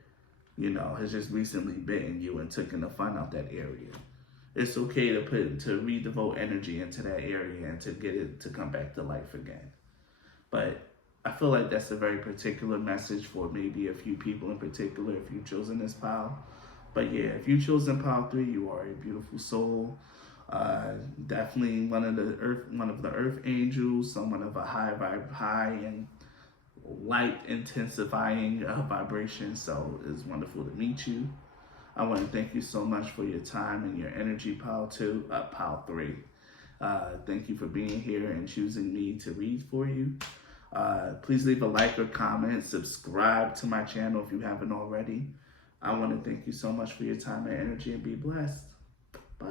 has just recently bitten you and taken the fun out that area. It's okay to redevote energy into that area and to get it to come back to life again. But I feel like that's a very particular message for maybe a few people in particular if you've chosen this pile. But yeah, if you've chosen pile 3, you are a beautiful soul. Definitely one of the earth angels, someone of a high and light intensifying vibration. So it's wonderful to meet you. I want to thank you so much for your time and your energy, pile 3. Thank you for being here and choosing me to read for you. Please leave a like or comment. Subscribe to my channel if you haven't already. I want to thank you so much for your time and energy, and be blessed. Bye.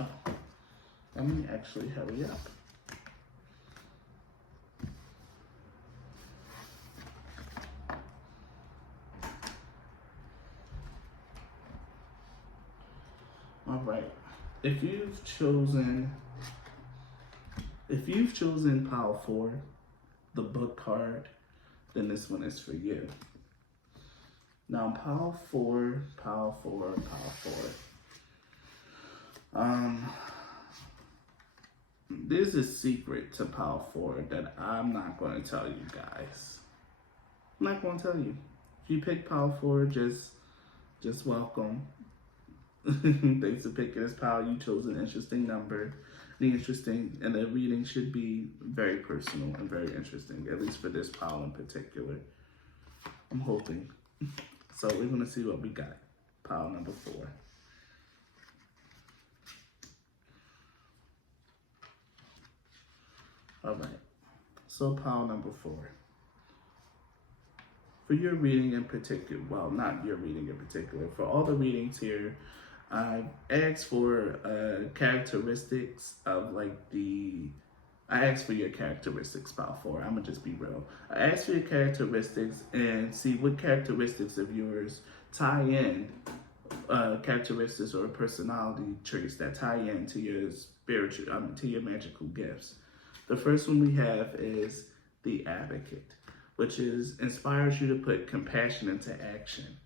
Oh, let me actually hurry up. All right. If you've chosen pile 4, the book card, then this one is for you. Now, pile four. There's a secret to pile four that I'm not going to tell you guys. I'm not going to tell you. If you pick pile four, just welcome. Thanks for picking this pile. You chose an interesting number. And the reading should be very personal and very interesting, at least for this pile in particular. I'm hoping. So we're going to see what we got. Pile number 4. All right. So pile number 4. For your reading in particular, well, not your reading in particular, for all the readings here, I asked for characteristics of I asked for your characteristics, pile 4. I'm gonna just be real. I asked for your characteristics and see what characteristics of yours tie in, characteristics or personality traits that tie in to your to your magical gifts. The first one we have is the Advocate, which inspires you to put compassion into action.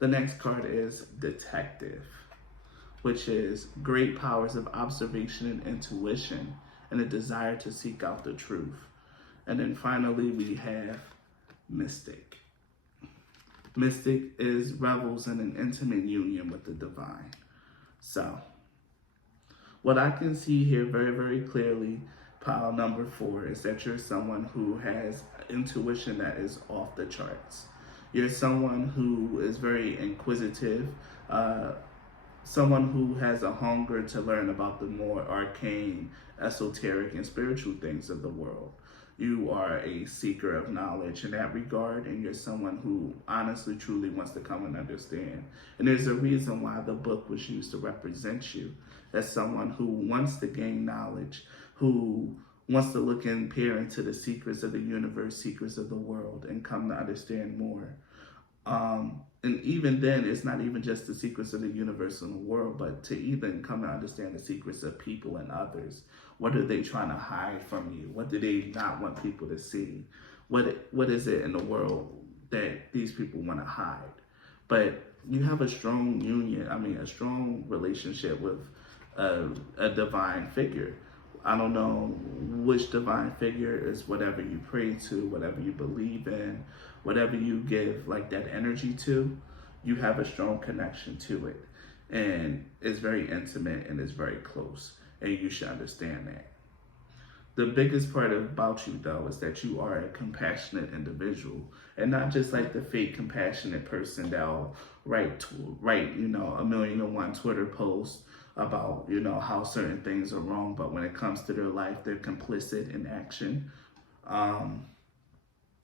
The next card is Detective, which is great powers of observation and intuition and a desire to seek out the truth. And then finally, we have Mystic. Mystic revels in an intimate union with the divine. So, what I can see here very, very clearly, pile number 4, is that you're someone who has intuition that is off the charts. You're someone who is very inquisitive, someone who has a hunger to learn about the more arcane, esoteric, and spiritual things of the world. You are a seeker of knowledge in that regard, and you're someone who honestly, truly wants to come and understand. And there's a reason why the book was used to represent you as someone who wants to gain knowledge, who wants to look and peer into the secrets of the universe, secrets of the world, and come to understand more. And even then, it's not even just the secrets of the universe and the world, but to even come to understand the secrets of people and others. What are they trying to hide from you? What do they not want people to see? What is it in the world that these people want to hide? But you have a strong a strong relationship with a divine figure. I don't know which divine figure is whatever you pray to, whatever you believe in, whatever you give like that energy to, you have a strong connection to it. And it's very intimate and it's very close. And you should understand that. The biggest part about you, though, is that you are a compassionate individual, and not just like the fake compassionate person that'll write, a 1,000,001 Twitter posts about, how certain things are wrong, but when it comes to their life, they're complicit in action.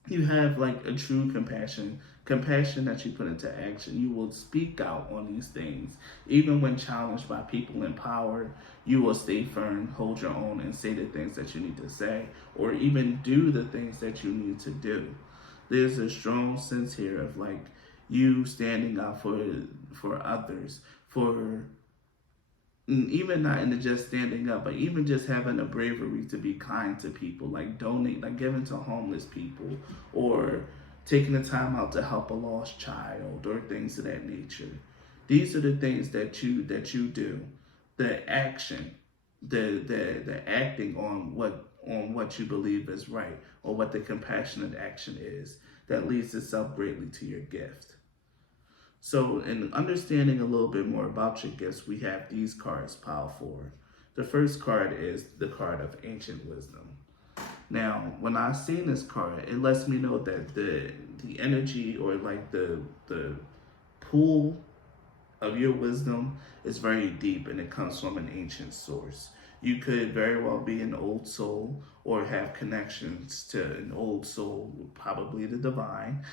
You have like a true compassion that you put into action. You will speak out on these things. Even when challenged by people in power, you will stay firm, hold your own, and say the things that you need to say, or even do the things that you need to do. There's a strong sense here of like you standing up for others, for even not into just standing up, but even just having the bravery to be kind to people, like donate, like giving to homeless people, or taking the time out to help a lost child, or things of that nature. These are the things that you do. The action, the acting on what you believe is right, or what the compassionate action is, that leads itself greatly to your gift. So in understanding a little bit more about your gifts, we have these cards, pile 4. The first card is the card of Ancient Wisdom. Now, when I seen this card, it lets me know that the energy, or like the pool of your wisdom is very deep, and it comes from an ancient source. You could very well be an old soul, or have connections to an old soul, probably the divine,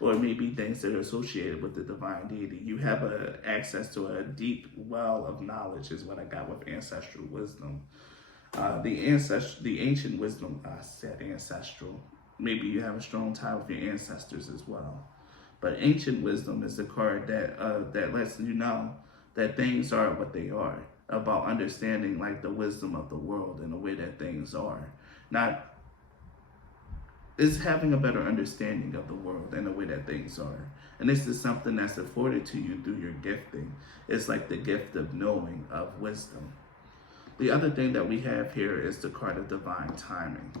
or maybe things that are associated with the divine deity. You have access to a deep well of knowledge, is what I got with ancestral wisdom. The ancient wisdom, I said ancestral. Maybe you have a strong tie with your ancestors as well. But ancient wisdom is the card that lets you know that things are what they are, about understanding like the wisdom of the world and the way that things are. is having a better understanding of the world and the way that things are. And this is something that's afforded to you through your gifting. It's like the gift of knowing, of wisdom. The other thing that we have here is the card of divine timing.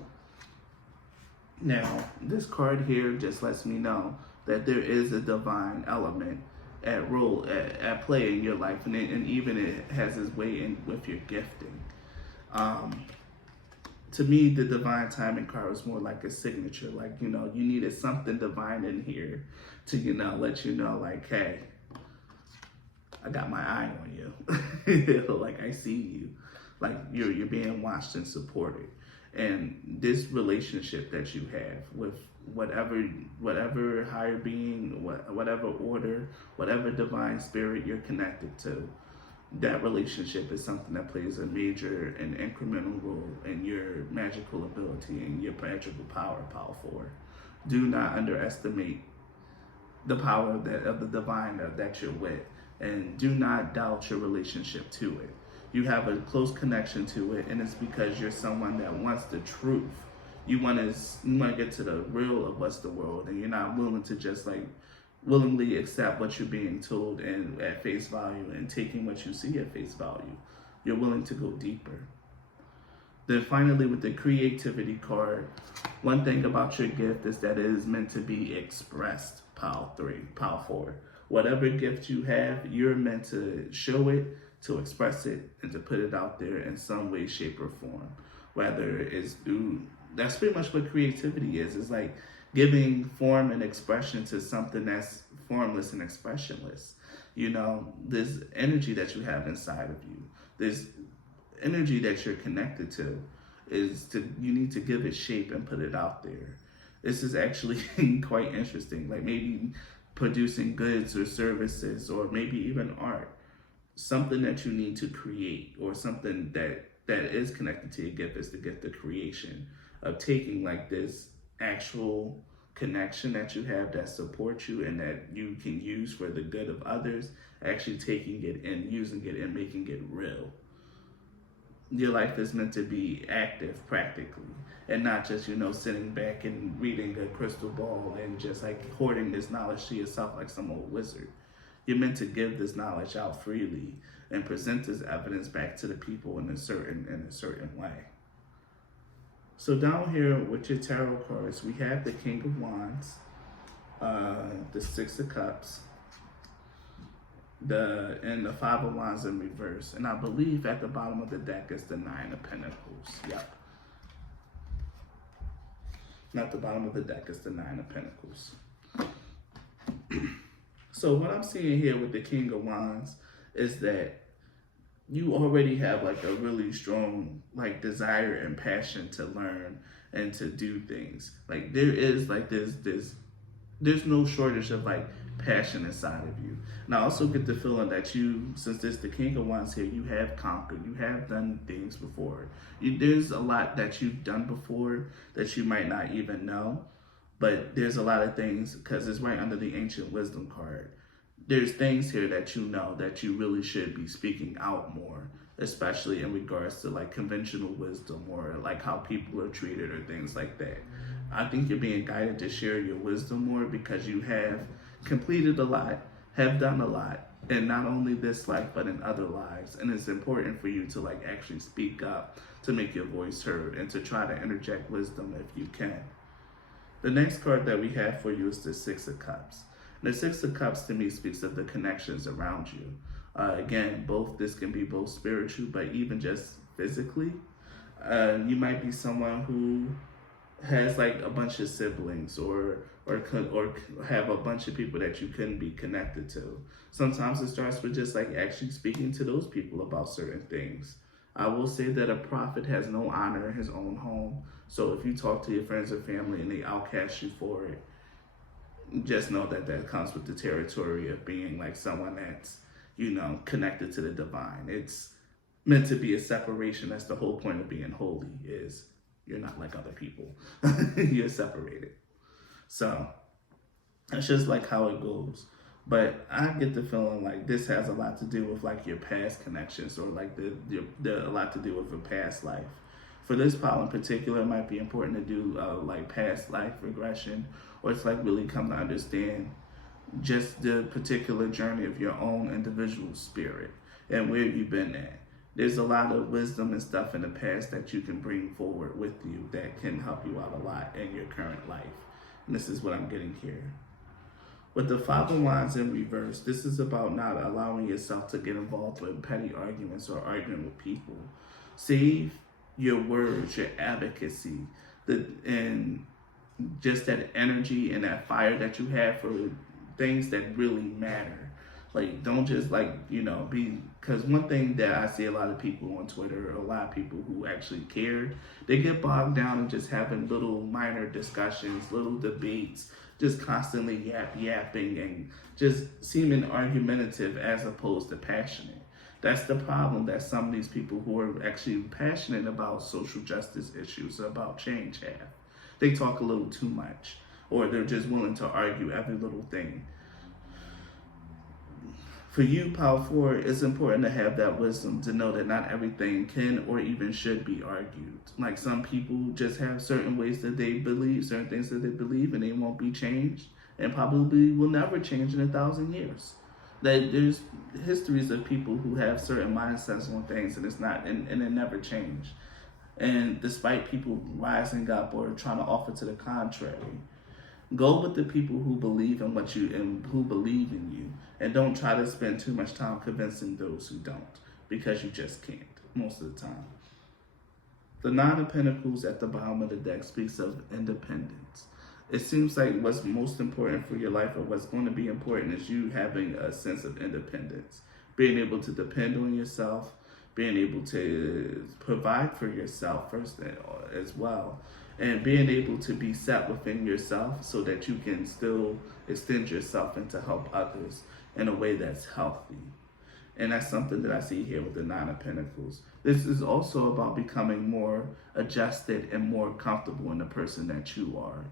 Now, this card here just lets me know that there is a divine element at play in your life, and even it has its way in with your gifting. To me, the divine timing card was more like a signature. Like, you needed something divine in here to, let you know, like, hey, I got my eye on you. Like, I see you. Like, you're being watched and supported. And this relationship that you have with whatever higher being, whatever order, whatever divine spirit you're connected to, that relationship is something that plays a major and incremental role in your magical ability and your magical power forward. Do not underestimate the power of the divine that you're with, and do not doubt your relationship to it. You have a close connection to it, and it's because you're someone that wants the truth. You want to get to the real of what's the world, and you're not willing to just willingly accept what you're being told and at face value and taking what you see at face value. You're willing to go deeper. Then finally, with the creativity card, one thing about your gift is that it is meant to be expressed. Pile 4. Whatever gift you have, you're meant to show it, to express it, and to put it out there in some way, shape, or form. Whether it's that's pretty much what creativity is. It's like giving form and expression to something that's formless and expressionless. This energy that you have inside of you, this energy that you're connected to, you need to give it shape and put it out there. This is actually quite interesting. Like maybe producing goods or services, or maybe even art, something that you need to create, or something that is connected to your gift is the gift of creation, of taking like this actual connection that you have that supports you and that you can use for the good of others, actually taking it and using it and making it real. Your life is meant to be active practically, and not just, sitting back and reading a crystal ball and just like hoarding this knowledge to yourself like some old wizard. You're meant to give this knowledge out freely and present this evidence back to the people in a certain way. So down here with your tarot cards, we have the King of Wands, the Six of Cups, and the Five of Wands in reverse. And I believe at the bottom of the deck is the Nine of Pentacles. Yep. Not the bottom of the deck, is the Nine of Pentacles. So what I'm seeing here with the King of Wands is that you already have like a really strong like desire and passion to learn and to do things. Like there is like there's no shortage of like passion inside of you. And I also get the feeling that you, since there's the King of Wands here, you have conquered, you have done things before. There's a lot that you've done before that you might not even know, but there's a lot of things, because it's right under the Ancient Wisdom card. There's things here that you know that you really should be speaking out more, especially in regards to like conventional wisdom or like how people are treated or things like that. I think you're being guided to share your wisdom more because you have completed a lot, have done a lot, in not only this life but in other lives. And it's important for you to like actually speak up, to make your voice heard, and to try to interject wisdom if you can. The next card that we have for you is the Six of Cups. And the Six of Cups to me speaks of the connections around you. Again, this can be both spiritual, but even just physically. You might be someone who has like a bunch of siblings or have a bunch of people that you couldn't be connected to. Sometimes it starts with just like actually speaking to those people about certain things. I will say that a prophet has no honor in his own home. So if you talk to your friends or family and they outcast you for it, just know that comes with the territory of being like someone that's, connected to the divine. It's meant to be a separation. That's the whole point of being holy, is you're not like other people. You're separated. So that's just like how it goes. But I get the feeling like this has a lot to do with like your past connections, or like a lot to do with a past life. For this pile in particular, it might be important to do like past life regression, or it's like really come to understand just the particular journey of your own individual spirit and where you've been at. There's a lot of wisdom and stuff in the past that you can bring forward with you that can help you out a lot in your current life. And this is what I'm getting here. With the Five of Wands in reverse, this is about not allowing yourself to get involved with petty arguments or arguing with people. Save your words, your advocacy, and just that energy and that fire that you have for things that really matter. Like, don't just be, because one thing that I see a lot of people on Twitter, or a lot of people who actually care, they get bogged down in just having little minor discussions, little debates, just constantly yapping and just seeming argumentative as opposed to passionate. That's the problem that some of these people who are actually passionate about social justice issues, about change have. They talk a little too much, or they're just willing to argue every little thing. For you, Power 4, it's important to have that wisdom to know that not everything can or even should be argued. Like, some people just have certain ways that they believe, certain things that they believe, and they won't be changed, and probably will never change in 1,000 years. That there's histories of people who have certain mindsets on things, and it never changed. And despite people rising up or trying to offer to the contrary, go with the people who believe in what you and who believe in you, and don't try to spend too much time convincing those who don't, because you just can't most of the time. The Nine of Pentacles at the bottom of the deck speaks of independence. It seems like what's most important for your life, or what's going to be important, is you having a sense of independence, being able to depend on yourself, being able to provide for yourself first as well, and being able to be set within yourself so that you can still extend yourself and to help others in a way that's healthy. And that's something that I see here with the Nine of Pentacles. This is also about becoming more adjusted and more comfortable in the person that you are.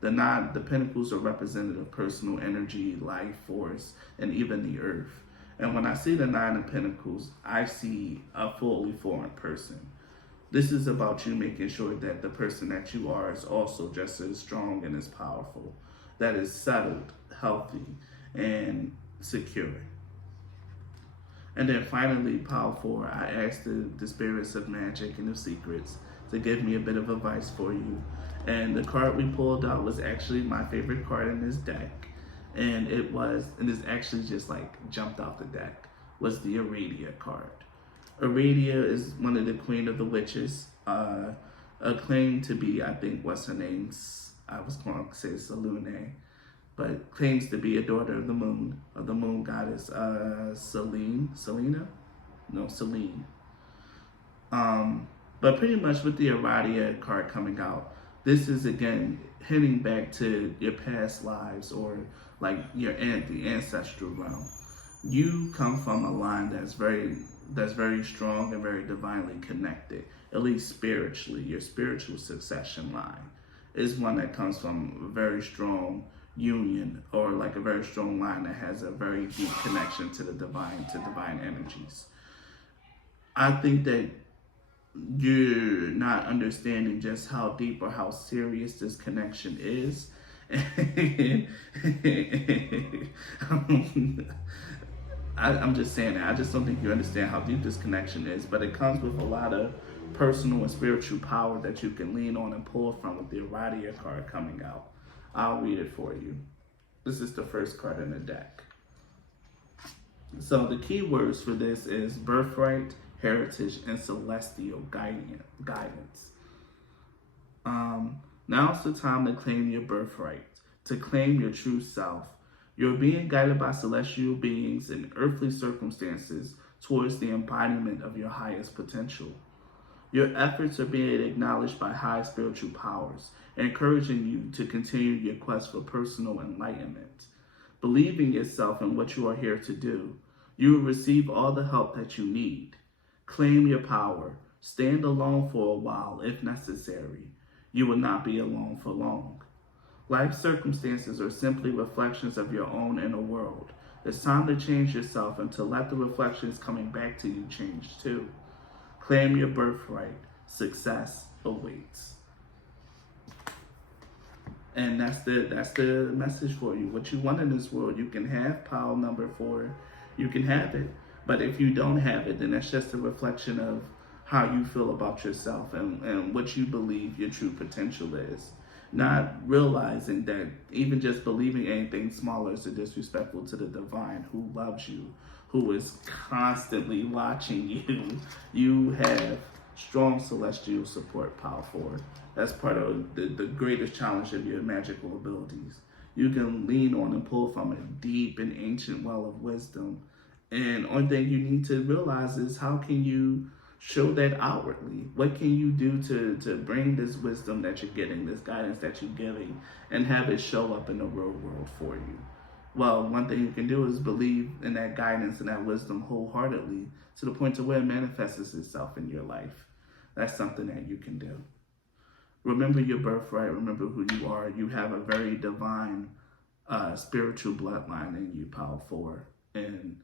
The Pentacles are representative of personal energy, life force, and even the earth. And when I see the Nine of Pentacles, I see a fully formed person. This is about you making sure that the person that you are is also just as strong and as powerful, that is settled, healthy, and secure. And then finally, Power 4, I asked the spirits of magic and of secrets to give me a bit of advice for you. And the card we pulled out was actually my favorite card in this deck. And it's actually just like jumped off the deck, was the Aradia card. Aradia is one of the Queen of the Witches, claimed to be, I think, what's her name? I was going to say Salune, but claims to be a daughter of the moon goddess, Celine. But pretty much with the Aradia card coming out, this is again hinting back to your past lives, or like the ancestral realm. You come from a line that's very strong and very divinely connected, at least spiritually. Your spiritual succession line is one that comes from a very strong union, or like a very strong line that has a very deep connection to the divine, to divine energies. I think that you're not understanding just how deep or how serious this connection is. I'm just saying that. I just don't think you understand how deep this connection is, but it comes with a lot of personal and spiritual power that you can lean on and pull from with the Aradia card coming out. I'll read it for you. This is the first card in the deck. So the key words for this is birthright, heritage, and celestial guidance. Now's the time to claim your birthright, to claim your true self. You're being guided by celestial beings in earthly circumstances towards the embodiment of your highest potential. Your efforts are being acknowledged by high spiritual powers, encouraging you to continue your quest for personal enlightenment. Believe in yourself and what you are here to do. You will receive all the help that you need. Claim your power. Stand alone for a while if necessary. You will not be alone for long. Life circumstances are simply reflections of your own inner world. It's time to change yourself and to let the reflections coming back to you change too. Claim your birthright. success awaits. And that's the message for you. What you want in this world, you can have pile number 4. You can have it. But if you don't have it, then that's just a reflection of how you feel about yourself and what you believe your true potential is. Not realizing that even just believing anything smaller is disrespectful to the divine who loves you, who is constantly watching you. You have strong celestial support, pile 4. That's part of the greatest challenge of your magical abilities. You can lean on and pull from a deep and ancient well of wisdom. And one thing you need to realize is, how can you show that outwardly? What can you do to bring this wisdom that you're getting, this guidance that you're giving, and have it show up in the real world for you? Well, one thing you can do is believe in that guidance and that wisdom wholeheartedly to the point to where it manifests itself in your life. That's something that you can do. Remember your birthright. Remember who you are. You have a very divine spiritual bloodline in you, pile 4. And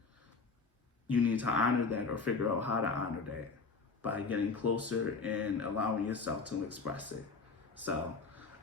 you need to honor that, or figure out how to honor that by getting closer and allowing yourself to express it. So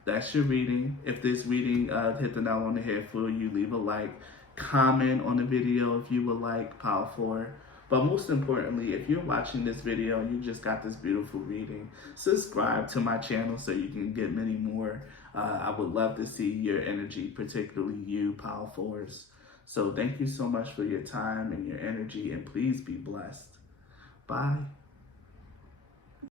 that's your reading. If this reading hit the nail on the head for you, leave a like. Comment on the video if you would like, pile 4. But most importantly, if you're watching this video and you just got this beautiful reading, subscribe to my channel so you can get many more. I would love to see your energy, particularly you, pile 4s. So thank you so much for your time and your energy, and please be blessed. Bye.